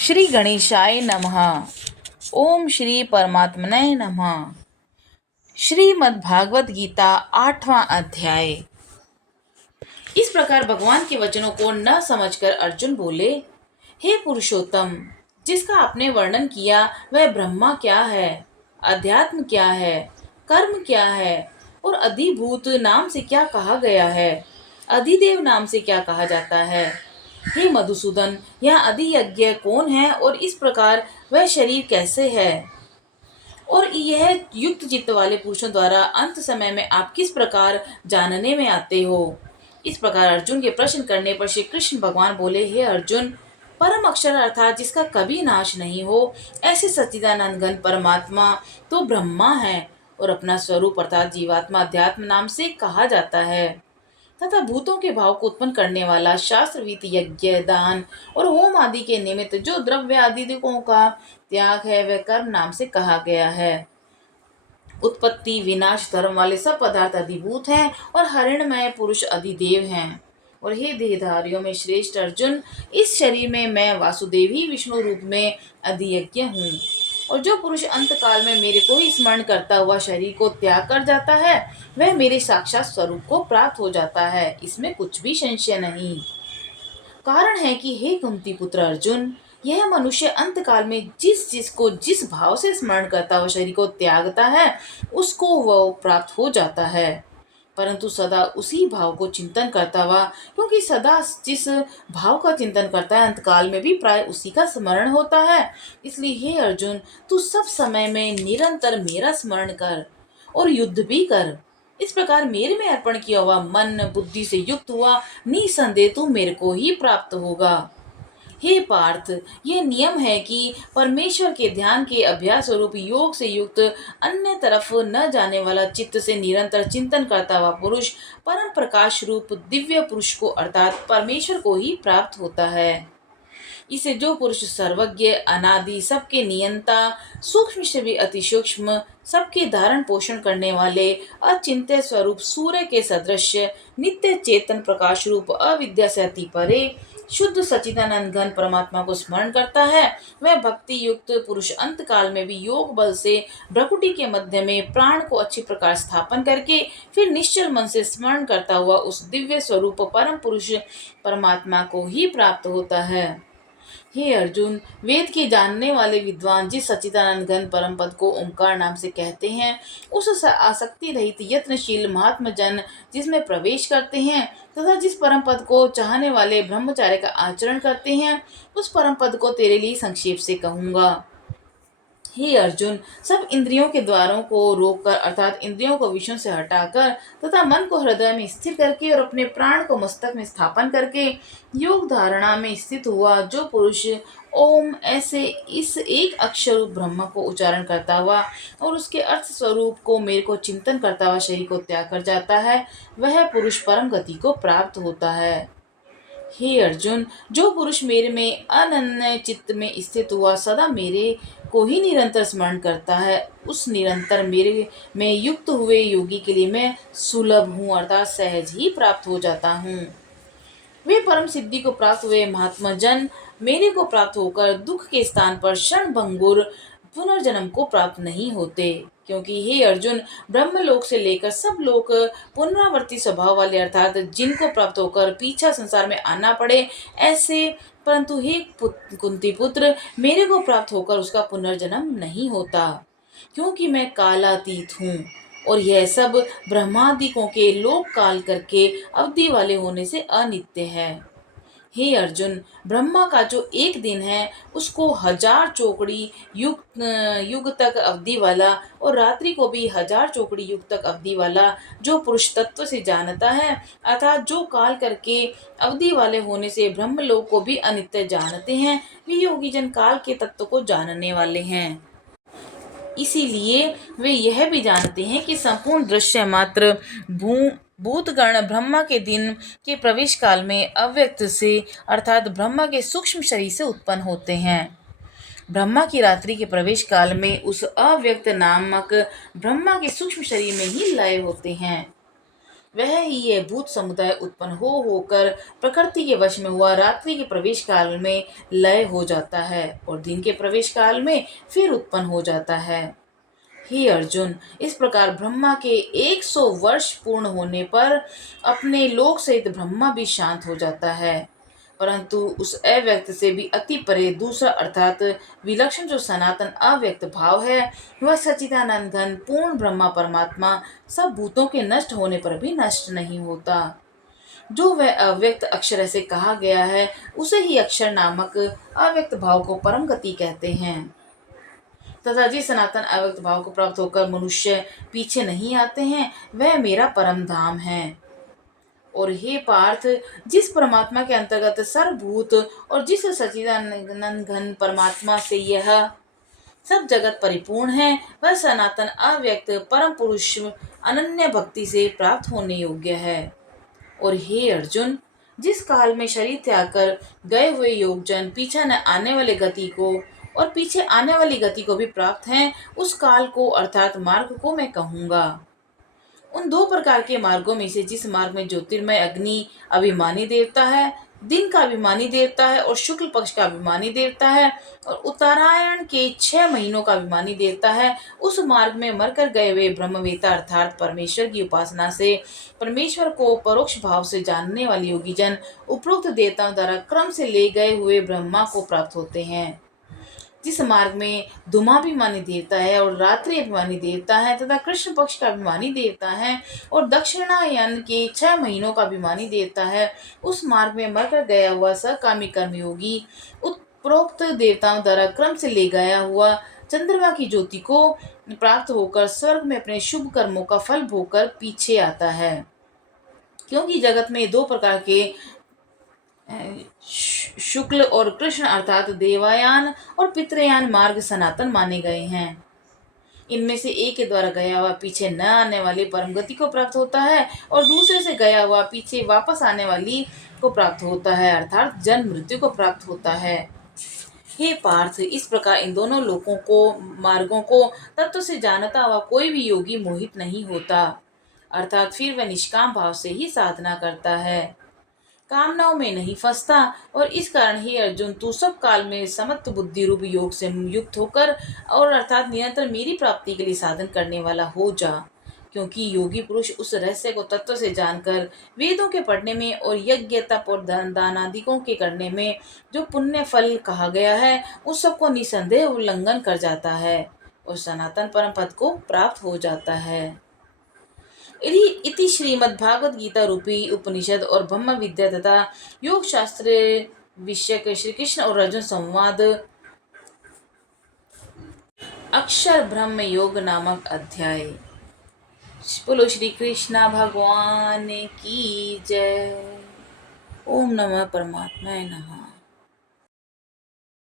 श्री गणेशाय नमः। ओम श्री परमात्मने नमः। श्रीमद्भागवत गीता 8वां अध्याय। इस प्रकार भगवान के वचनों को न समझकर अर्जुन बोले, हे पुरुषोत्तम, जिसका आपने वर्णन किया वह ब्रह्मा क्या है, अध्यात्म क्या है, कर्म क्या है और अधिभूत नाम से क्या कहा गया है, अधिदेव नाम से क्या कहा जाता है। हे मधुसूदन, यह अधियज्ञ कौन है और इस प्रकार वह शरीर कैसे है, और यह युक्त चित्त वाले पुरुषों द्वारा अंत समय में आप किस प्रकार जानने में आते हो। इस प्रकार अर्जुन के प्रश्न करने पर श्री कृष्ण भगवान बोले, हे अर्जुन, परम अक्षर अर्थात जिसका कभी नाश नहीं हो, ऐसे सच्चिदानंद घन परमात्मा तो ब्रह्मा है और अपना स्वरूप अर्थात जीवात्मा अध्यात्म नाम से कहा जाता है, तथा भूतों के भाव को उत्पन्न करने वाला शास्त्रविद यज्ञ दान और होम आदि के निमित्त जो द्रव्य आदिकों का त्याग है वह कर्म नाम से कहा गया है। उत्पत्ति विनाश धर्म वाले सब पदार्थ अधिभूत हैं और हरिणमय पुरुष अधिदेव हैं। और हे देहधारियों में श्रेष्ठ अर्जुन, इस शरीर में मैं वासुदेव ही विष्णु रूप में अधियज्ञ हूँ। और जो पुरुष अंत काल में मेरे को ही स्मरण करता हुआ शरीर को त्याग कर जाता है वह मेरे साक्षात स्वरूप को प्राप्त हो जाता है, इसमें कुछ भी संशय नहीं। कारण है कि हे कुंती पुत्र अर्जुन, यह मनुष्य अंत काल में जिसको जिस भाव से स्मरण करता हुआ शरीर को त्यागता है उसको वह प्राप्त हो जाता है, परंतु सदा उसी भाव को चिंतन करता हुआ, क्योंकि सदा जिस भाव का चिंतन करता है अंतकाल में भी प्राय उसी का स्मरण होता है। इसलिए हे अर्जुन, तू सब समय में निरंतर मेरा स्मरण कर और युद्ध भी कर। इस प्रकार मेरे में अर्पण किया हुआ मन बुद्धि से युक्त हुआ निसंदेह तू मेरे को ही प्राप्त होगा। हे पार्थ, ये नियम है कि परमेश्वर के ध्यान के अभ्यास स्वरूप योग से युक्त अन्य तरफ न जाने वाला चित्त से निरंतर चिंतन करता हुआ पुरुष परम प्रकाश रूप दिव्य पुरुष को अर्थात परमेश्वर को ही प्राप्त होता है। इसे जो पुरुष सर्वज्ञ अनादि सबके नियंता सूक्ष्म से भी अति सूक्ष्म सबके धारण पोषण करने वाले अचिंत्य स्वरूप सूर्य के सदृश नित्य चेतन प्रकाश रूप अविद्या से अति परे शुद्ध सच्चिदानंद घन परमात्मा को स्मरण करता है, वह भक्ति युक्त पुरुष अंत काल में भी योग बल से भ्रकुटी के मध्य में प्राण को अच्छी प्रकार स्थापन करके फिर निश्चल मन से स्मरण करता हुआ उस दिव्य स्वरूप परम पुरुष परमात्मा को ही प्राप्त होता है। हे अर्जुन, वेद के जानने वाले विद्वान जिस सच्चिदानंद घन परम पद को ओंकार नाम से कहते हैं, उस आसक्ति रहित यत्नशील महात्मा जन जिसमें प्रवेश करते हैं तथा जिस परम पद को चाहने वाले ब्रह्मचार्य का आचरण करते हैं, उस परम पद को तेरे लिए संक्षेप से कहूँगा। हे अर्जुन, सब इंद्रियों के द्वारों को रोककर अर्थात इंद्रियों को विषयों से हटाकर तथा मन को हृदय में स्थिर करके और अपने प्राण को मस्तक में स्थापन करके योग धारणा में स्थित हुआ जो पुरुष ओम ऐसे इस एक अक्षर ब्रह्म को उच्चारण करता हुआ और उसके अर्थ स्वरूप को मेरे को चिंतन करता हुआ शरीर को त्याग कर जाता है, वह पुरुष परम गति को प्राप्त होता है। हे अर्जुन, जो पुरुष मेरे में अनन्य चित्त में स्थित हुआ सदा मेरे को ही निरंतर स्मरण करता है, उस निरंतर मेरे में युक्त हुए योगी के लिए मैं सुलभ हूँ अर्थात सहज ही प्राप्त हो जाता हूँ। वे परम सिद्धि को प्राप्त हुए महात्मा जन मेरे को प्राप्त होकर दुख के स्थान पर क्षण भंगुर पुनर्जन्म को प्राप्त नहीं होते, क्योंकि हे अर्जुन, ब्रह्मलोक से लेकर सब लोग पुनरावर्ती स्वभाव वाले अर्थात जिनको प्राप्त होकर पीछा संसार में आना पड़े ऐसे, परंतु हे कुंती पुत्र, मेरे को प्राप्त होकर उसका पुनर्जन्म नहीं होता, क्योंकि मैं कालातीत हूँ और यह सब ब्रह्मादिकों के लोक काल करके अवधि वाले होने से अनित्य है। हे अर्जुन, ब्रह्मा का जो एक दिन है उसको 1000 चौकड़ी युग तक अवधि वाला और रात्रि को भी 1000 चौकड़ी युग तक अवधि वाला जो पुरुष तत्व से जानता है अर्थात जो काल करके अवधि वाले होने से ब्रह्मलोक को भी अनित्य जानते हैं, वे योगी जन काल के तत्व को जानने वाले हैं। इसीलिए वे यह भी जानते हैं कि संपूर्ण दृश्य मात्र भूतगण ब्रह्मा के दिन के प्रवेश काल में अव्यक्त से अर्थात ब्रह्मा के सूक्ष्म शरीर से उत्पन्न होते हैं। ब्रह्मा की रात्रि के प्रवेश काल में उस अव्यक्त नामक ब्रह्मा के सूक्ष्म शरीर में ही लय होते हैं। वह ही यह भूत समुदाय उत्पन्न हो होकर प्रकृति के वश में हुआ रात्रि के प्रवेश काल में लय हो जाता है और दिन के प्रवेश काल में फिर उत्पन्न हो जाता है। हे अर्जुन, इस प्रकार ब्रह्मा के 100 वर्ष पूर्ण होने पर अपने लोक सहित ब्रह्मा भी शांत हो जाता है, परंतु उस अव्यक्त से भी अति परे दूसरा अर्थात विलक्षण जो सनातन अव्यक्त भाव है, वह सच्चिदानंद घन पूर्ण ब्रह्मा परमात्मा सब भूतों के नष्ट होने पर भी नष्ट नहीं होता। जो वह अव्यक्त अक्षर ऐसे कहा गया है, उसे ही अक्षर नामक अव्यक्त भाव को परम गति कहते हैं। तथा जिस सनातन अव्यक्त भाव को प्राप्त होकर मनुष्य पीछे नहीं आते हैं, वह मेरा परम धाम है। और हे पार्थ, जिस परमात्मा के अंतर्गत सर्वभूत और जिस सच्चिदानंद घन परमात्मा से यह सब जगत परिपूर्ण है, वह सनातन अव्यक्त परम पुरुष अनन्य भक्ति से प्राप्त होने योग्य है। और हे अर्जुन, जिस काल में शरीर त्याग कर गए हुए योगजन पीछे न आने वाले गति को और पीछे आने वाली गति को भी प्राप्त हैं, उस काल को अर्थात मार्ग को मैं कहूँगा। उन दो प्रकार के मार्गों में से जिस मार्ग में ज्योतिर्मय अग्नि अभिमानी देवता है, दिन का अभिमानी देवता है और शुक्ल पक्ष का अभिमानी देवता है और उत्तरायण के 6 महीनों का अभिमानी देवता है, उस मार्ग में मरकर गए हुए ब्रह्मवेता अर्थात परमेश्वर की उपासना से परमेश्वर को परोक्ष भाव से जानने वाले योगी जन उपरोक्त देवताओं द्वारा क्रम से ले गए हुए ब्रह्मा को प्राप्त होते हैं। जिस मार्ग में धूमाभिमानी देवता है और रात्रि अभिमानी देवता है तथा कृष्ण पक्ष का अभिमानी देवता है और दक्षिणायन के 6 महीनों का अभिमानी देवता है, उस मार्ग में मरकर गया हुआ सकामी कर्मयोगी उपरोक्त देवताओं द्वारा क्रम से ले गया हुआ चंद्रमा की ज्योति को प्राप्त होकर स्वर्ग में अपने शुभ कर्मों का फल भोगकर पीछे आता है। क्योंकि जगत में दो प्रकार के शुक्ल और कृष्ण अर्थात देवायान और पितृयान मार्ग सनातन माने गए हैं। इनमें से एक के द्वारा गया हुआ पीछे न आने वाली परम गति को प्राप्त होता है और दूसरे से गया हुआ पीछे वापस आने वाली को प्राप्त होता है अर्थात जन्म मृत्यु को प्राप्त होता है। हे पार्थ, इस प्रकार इन दोनों लोकों को मार्गों को तत्व से जानता हुआ कोई भी योगी मोहित नहीं होता, अर्थात फिर वह निष्काम भाव से ही साधना करता है, कामनाओं में नहीं फंसता। और इस कारण ही अर्जुन, तू सब काल में समत्व बुद्धि रूप योग से युक्त होकर और अर्थात निरंतर मेरी प्राप्ति के लिए साधन करने वाला हो जा। क्योंकि योगी पुरुष उस रहस्य को तत्व से जानकर वेदों के पढ़ने में और यज्ञ तप और दान आदिकों के करने में जो पुण्य फल कहा गया है, उस सबको निसंदेह उल्लंघन कर जाता है और सनातन परम पद को प्राप्त हो जाता है। इति श्रीमद्भागवत गीता रूपी उपनिषद और ब्रह्म विद्या तथा योग शास्त्र विषयक श्री कृष्ण और अर्जुन संवाद अक्षर ब्रह्म योग नामक अध्याय। बोलो श्री कृष्ण भगवान की जय। ओम नमः परमात्माय नमः।